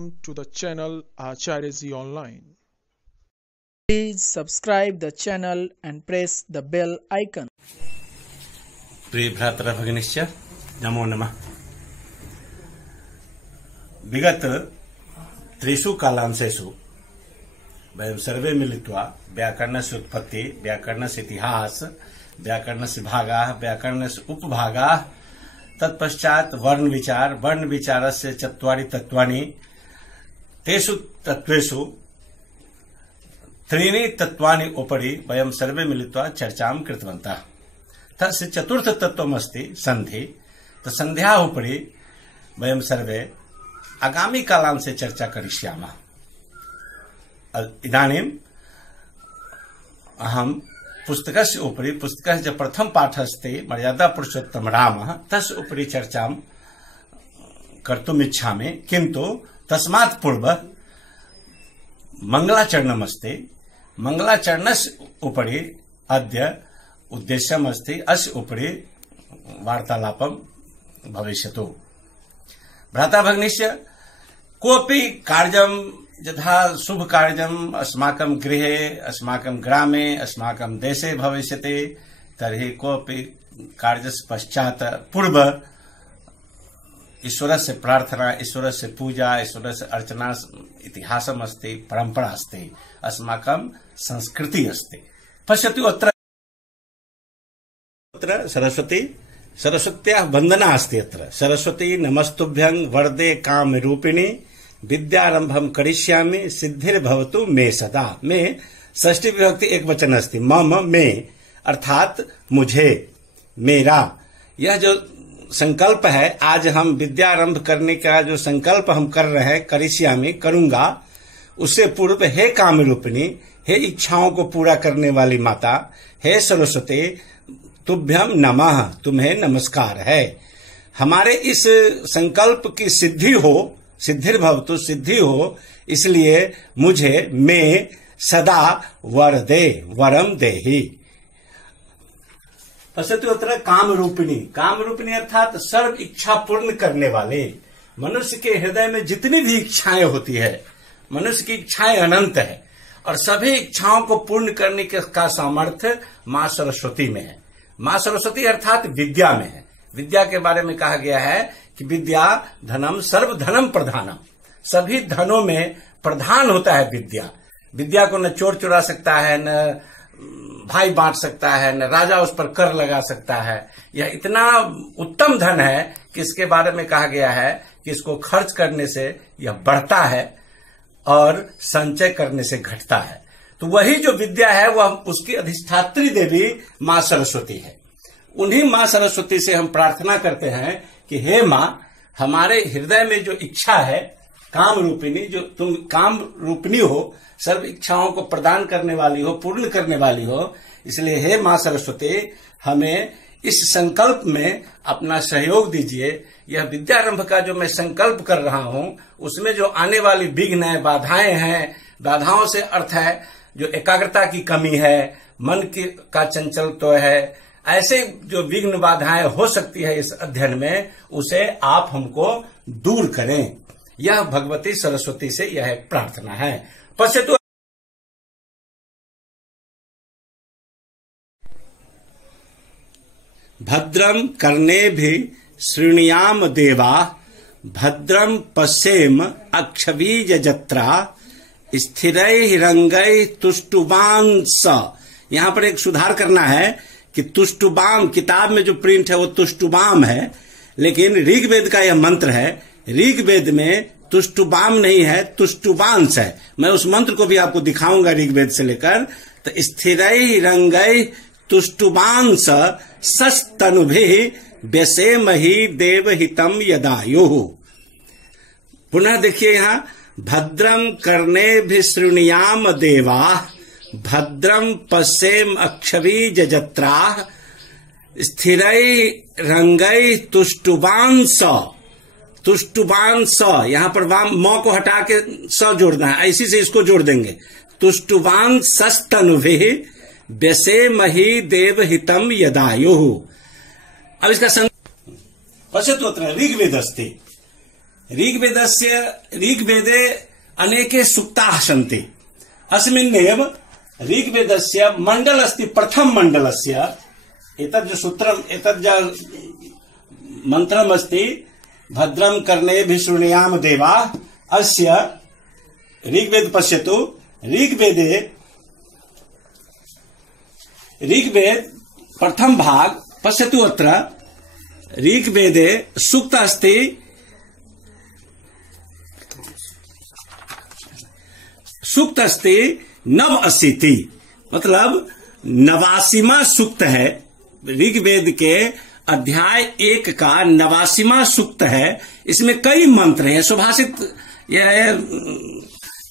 To the channel Acharya Ji Online. Please subscribe the channel and press the bell icon. प्रिय भ्रातृ भगिनीश्च नमो नमः। विगत त्रिषु कालांशेषु वयं सर्वे मिलित्वा व्याकरणस्य उत्पत्ति, व्याकरणस्य इतिहास, व्याकरणस्य भागाः, व्याकरणस्य उपभागाः, तत्पश्चात् वर्ण विचारस्य चत्वारि तत्त्वानि, तेषु तत्त्वेषु त्रीणि तत्त्वानि उपरि वयं सर्वे मिलित्वा चर्चां कृतवन्तः। तस्य चतुर्थ तत्त्वमस्ति सन्धि। तो सन्ध्याः उपरि वयं सर्वे आगामी कालांशे चर्चा करिष्यामः। इदानीम् अहं पुस्तकस्य उपरि, पुस्तकस्य प्रथम पाठः अस्ति मर्यादा पुरुषोत्तम रामः, तस्य उपरि चर्चां कर्तुम् इच्छामि। किन्तु तस्मात् पूर्वं मङ्गलाचरणमस्ति। मङ्गलाचरणस्य उपरि अद्य उद्देश्यमस्ति, अस्य उपरि वार्तालापं भविष्यतु। भ्राता भगिनीश्च, कोऽपि कार्यं यथा शुभ कार्यम् अस्माकं गृहे, अस्माकं ग्रामे, अस्माकं देशे भविष्यति, तर्हि कोऽपि कार्यस्य पश्चात् पूर्व ईश्वरस्य प्रार्थना, ईश्वरस्य पूजा, ईश्वरस्य अर्चना इतिहासम् अस्ति, परम्परा अस्ति, अस्माकं संस्कृति अस्ति। पश्यतु अत्र सरस्वत्याः वन्दना अस्ति। अत्र सरस्वती नमस्तुभ्यं वरदे कामरूपिणी विद्यारंभं करिष्यामि सिद्धिर्भवतु मे सदा। में षष्ठी विभक्ति एक वचन अस्ति, मम में अर्थात मुझे, मेरा। यह जो संकल्प है, आज हम विद्यारंभ करने का जो संकल्प हम कर रहे हैं, करिष्यामि करूंगा, उससे पूर्व हे कामरूपिणी, हे इच्छाओं को पूरा करने वाली माता, हे सरस्वती, तुभ्यम नमः, तुम्हें नमस्कार है। हमारे इस संकल्प की सिद्धि हो, सिद्धिर्भवतु, सिद्धि हो, इसलिए मुझे मैं सदा वर दे, वरम देहि। पश्यतु अत्र कामरूपिणी। कामरूपिणी अर्थात सर्व इच्छा पूर्ण करने वाले। मनुष्य के हृदय में जितनी भी इच्छाएं होती है, मनुष्य की इच्छाएं अनंत है और सभी इच्छाओं को पूर्ण करने का सामर्थ्य माँ सरस्वती में है। माँ सरस्वती अर्थात विद्या में है। विद्या के बारे में कहा गया है कि विद्या धनम सर्व धनम प्रधानम। सभी धनों में प्रधान होता है विद्या। विद्या को न चोर चुरा सकता है, न भाई बांट सकता है, न राजा उस पर कर लगा सकता है। यह इतना उत्तम धन है कि इसके बारे में कहा गया है कि इसको खर्च करने से यह बढ़ता है और संचय करने से घटता है। तो वही जो विद्या है वह उसकी अधिष्ठात्री देवी माँ सरस्वती है। उन्हीं माँ सरस्वती से हम प्रार्थना करते हैं कि हे माँ, हमारे हृदय में जो इच्छा है काम रूपिणी, जो तुम काम रूपिणी हो, सर्व इच्छाओं को प्रदान करने वाली हो, पूर्ण करने वाली हो, इसलिए हे माँ सरस्वती, हमें इस संकल्प में अपना सहयोग दीजिए। यह विद्यारंभ का जो मैं संकल्प कर रहा हूँ, उसमें जो आने वाली विघ्न है, बाधाएं हैं, बाधाओं से अर्थ है जो एकाग्रता की कमी है, मन का चंचलत्व है, ऐसे जो विघ्न बाधाएं हो सकती है इस अध्ययन में, उसे आप हमको दूर करें। यह भगवती सरस्वती से यह एक प्रार्थना है। पश्यतु भद्रम कर्णेभिः शृणुयाम देवा, भद्रम पश्येम अक्षबीजजत्रा, स्थिरैरंगैः तुष्टुवांस। यहाँ पर एक सुधार करना है कि तुष्टुबाम, किताब में जो प्रिंट है वो तुष्टुबाम है, लेकिन ऋग्वेद का यह मंत्र है। ऋग्वेद में तुष्टुबाम नहीं है, तुष्टुवांस है। मैं उस मंत्र को भी आपको दिखाऊंगा ऋग्वेद से लेकर। तो स्थिरैरंगैः तुष्टुवांस सस्तनुभिः व्यसेमहि देवहितम यदायुः। पुनः देखिए यहाँ, भद्रम कर्णेभिः शृणुयाम देवाः, भद्रम पश्येम अक्षबीजजत्राः, स्थिरैरंगैः तुष्टुवांस। तुष्टुवांस, यहाँ पर वाम म को हटा के स जोड़ना है, ऐसी से इसको जोड़ देंगे। तुष्टुवांस सस्तनुभिः व्यसेमहि देवहितम यदायुः। अब इसका पश्यतु अत्र ऋग्वेद अस्ति। ऋग्वेदे अनेके सूक्ताः सन्ति। अस्मिन्नेव ऋग्वेदस्य मंडल अस्ति, प्रथम मंडलस्य एतद् जो सूत्रम्, एतद् जो मन्त्रम् अस्ति, भद्रं कर्णेभिः शृणुयाम देवाः, अस्य ऋग्वेद पश्यतु। ऋग्वेद प्रथम भाग पश्यतु। अत्र ऋग्वेदे सूक्त अस्ति नव अशीति, मतलब 89वां सूक्त है। ऋग्वेद के अध्याय 1 का 89वां सूक्त है। इसमें कई मंत्र हैं, सुभाषित, यह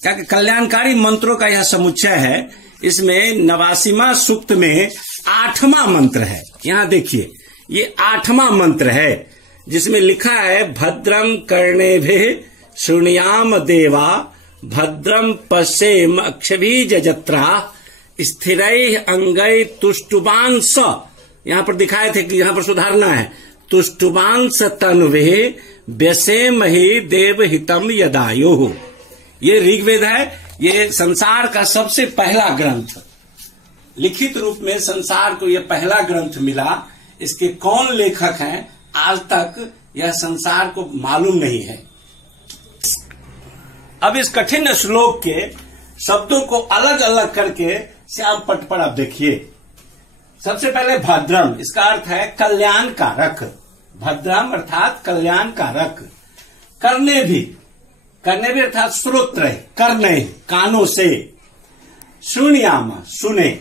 क्या कल्याणकारी मंत्रों का यह समुच्चय है। इसमें 89वां सूक्त में 8वां मंत्र है। यहां देखिए, ये 8वां मंत्र है, जिसमें लिखा है भद्रम कर्णेभिः शृणुयाम देवा भद्रम पश्येम अक्षभिर्यजत्रा स्थिरैः अंगैः तुष्टुवांस। यहां पर दिखाए थे कि यहां पर सुधारना है, तुष्टुवांस तन्वे व्यसेमहि देवहितम यदायुः। ये ऋग्वेद है। ये संसार का सबसे पहला ग्रंथ, लिखित रूप में संसार को यह पहला ग्रंथ मिला। इसके कौन लेखक हैं आज तक यह संसार को मालूम नहीं है। अब इस कठिन श्लोक के शब्दों को अलग अलग करके श्याम पट पर आप देखिए। सबसे पहले भद्रम, इसका अर्थ है कल्याण कारक। भद्रम अर्थात कल्याण कारक। करने भी अर्थात श्रोत्र, करने कानों से। शृणुयाम सुने,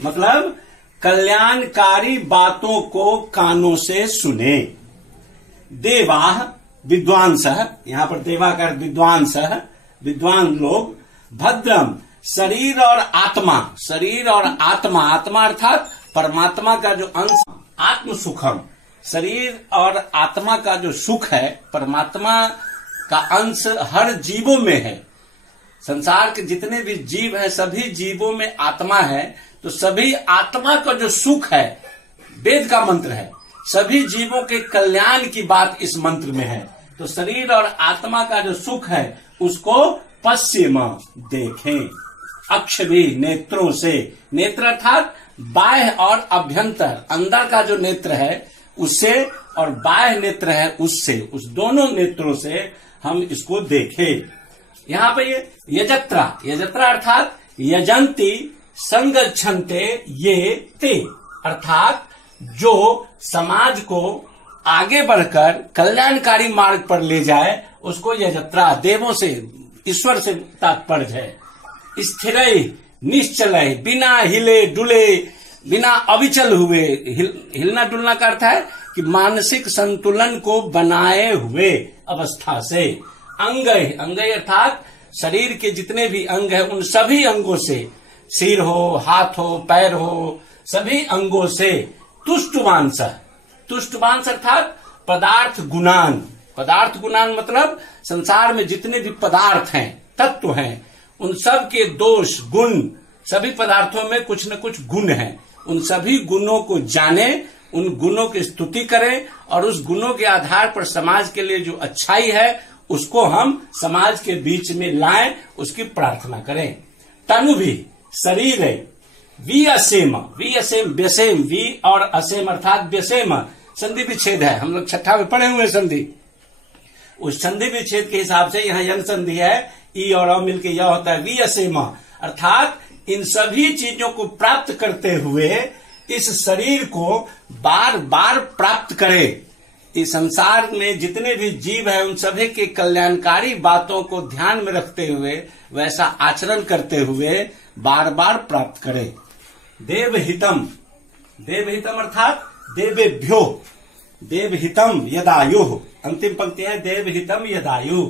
मतलब कल्याणकारी बातों को कानों से सुने। देवाः विद्वांसः, यहां पर देवा का विद्वांसः, विद्वान लोग। भद्रम शरीर और आत्मा, आत्मा अर्थात परमात्मा का जो अंश, आत्म सुखम, शरीर और आत्मा का जो सुख है, परमात्मा का अंश हर जीवों में है। संसार के जितने भी जीव हैं, सभी जीवों में आत्मा है। तो सभी आत्मा का जो सुख है, वेद का मंत्र है, सभी जीवों के कल्याण की बात इस मंत्र में है। तो शरीर और आत्मा का जो सुख है उसको पश्चिम देखें, अक्षभी नेत्रों से। नेत्र अर्थात बाह्य और अभ्यंतर, अंदर का जो नेत्र है उससे और बाह्य नेत्र है उससे, उस दोनों नेत्रों से हम इसको देखें। यहाँ पे ये यजत्रा अर्थात यजंती संगच्छन्ते ये ते, अर्थात जो समाज को आगे बढ़कर कल्याणकारी मार्ग पर ले जाए उसको यजत्रा, देवों से, ईश्वर से तात्पर्य है। स्थिरै निश्चलय, बिना हिले डुले, बिना अविचल हुए। हिलना डुलना का अर्थ है कि मानसिक संतुलन को बनाए हुए अवस्था से। अंगय अर्थात शरीर के जितने भी अंग हैं उन सभी अंगों से, सिर हो, हाथ हो, पैर हो, सभी अंगों से। तुष्टुवांस अर्थात पदार्थ गुणान मतलब संसार में जितने भी पदार्थ हैं, तत्व हैं, उन सब के दोष गुण, सभी पदार्थों में कुछ न कुछ गुण हैं। उन सभी गुणों को जाने, उन गुणों की स्तुति करें और उस गुणों के आधार पर समाज के लिए जो अच्छाई है उसको हम समाज के बीच में लाएं, उसकी प्रार्थना करें। तनु भी शरीर है। वी असेम व्यसेम, वी और असेम अर्थात व्यसेम संधि विच्छेद है। हम लोग छठा में पढ़े हुए संधि, उस संधि विच्छेद के हिसाब से यहाँ यन संधि है, ई और अ मिलके यह होता है वी असेम, अर्थात इन सभी चीजों को प्राप्त करते हुए इस शरीर को बार बार प्राप्त करें। इस संसार में जितने भी जीव हैं उन सभी के कल्याणकारी बातों को ध्यान में रखते हुए वैसा आचरण करते हुए बार बार प्राप्त करें। देवहितम अर्थात देवेभ्यो, देवहितम यदायु, अंतिम पंक्ति है देवहितम यदायु।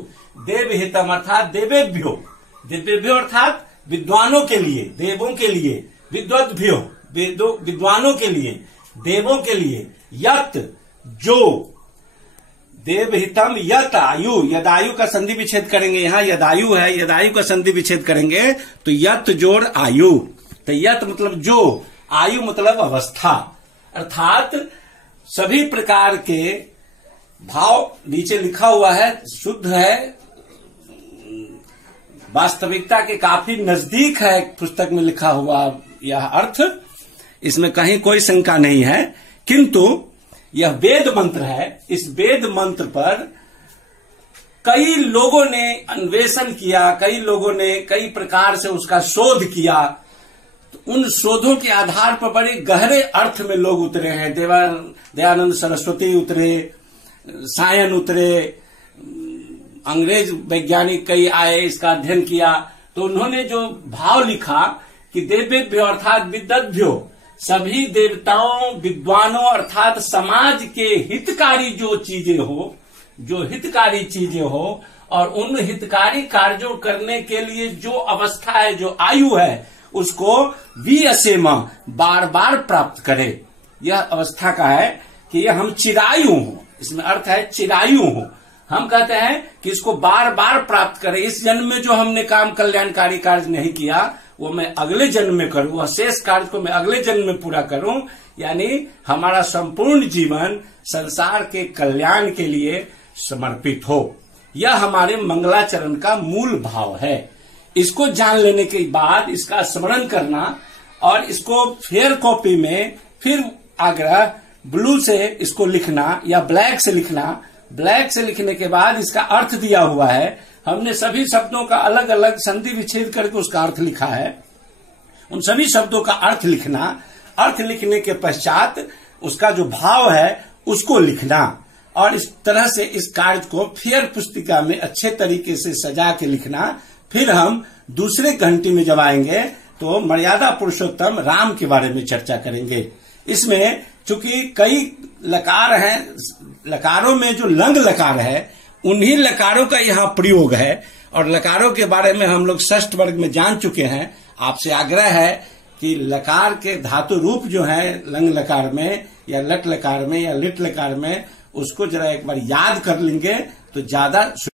देवहितम अर्थात देवेभ्यो अर्थात विद्वानों के लिए, देवों के लिए, विद्वद्भ्यो विद्वानों के लिए, देवों के लिए। यत जो, देवहितम यत आयु, यदायु का संधि विच्छेद करेंगे, यहाँ यदायु है, यदायु का संधि विच्छेद करेंगे तो यत जोड़ आयु। तो यत मतलब जो, आयु मतलब अवस्था, अर्थात सभी प्रकार के भाव नीचे लिखा हुआ है, शुद्ध है, वास्तविकता के काफी नजदीक है पुस्तक में लिखा हुआ यह अर्थ, इसमें कहीं कोई शंका नहीं है। किंतु यह वेद मंत्र है, इस वेद मंत्र पर कई लोगों ने अन्वेषण किया, कई लोगों ने कई प्रकार से उसका शोध किया। तो उन शोधों के आधार पर बड़े गहरे अर्थ में लोग उतरे हैं। दयानंद सरस्वती उतरे, सायन उतरे, अंग्रेज वैज्ञानिक कई आए, इसका अध्ययन किया। तो उन्होंने जो भाव लिखा कि देवेभ्यो अर्थात विद्वद्भ्यो, सभी देवताओं विद्वानों अर्थात समाज के हितकारी जो चीजें हो, जो हितकारी चीजें हो, और उन हितकारी कार्यों करने के लिए जो अवस्था है, जो आयु है, उसको विअसेमा बार बार प्राप्त करे। यह अवस्था का है कि यह हम चिरायु हो, इसमें अर्थ है चिरायु हो। हम कहते हैं कि इसको बार बार प्राप्त करें। इस जन्म में जो हमने काम कल्याणकारी कार्य नहीं किया वो मैं अगले जन्म में करूं, वह शेष कार्य को मैं अगले जन्म में पूरा करूं। यानी हमारा संपूर्ण जीवन संसार के कल्याण के लिए समर्पित हो। यह हमारे मंगलाचरण का मूल भाव है। इसको जान लेने के बाद इसका स्मरण करना और इसको फेयर कॉपी में फिर आग्रह ब्लू से इसको लिखना या ब्लैक से लिखना। ब्लैक से लिखने के बाद इसका अर्थ दिया हुआ है, हमने सभी शब्दों का अलग अलग संधि विच्छेद करके उसका अर्थ लिखा है। उन सभी शब्दों का अर्थ लिखना, अर्थ लिखने के पश्चात उसका जो भाव है उसको लिखना, और इस तरह से इस कार्य को फेयर पुस्तिका में अच्छे तरीके से सजा के लिखना। फिर हम दूसरे घंटी में जब आएंगे तो मर्यादा पुरुषोत्तम राम के बारे में चर्चा करेंगे। इसमें चूंकि कई लकार हैं, लकारों में जो लंग लकार है उन्हीं लकारों का यहाँ प्रयोग है, और लकारों के बारे में हम लोग षष्ठ वर्ग में जान चुके हैं। आपसे आग्रह है कि लकार के धातु रूप जो है लंग लकार में या लट लकार में या लिट लकार में, उसको जरा एक बार याद कर लेंगे तो ज्यादा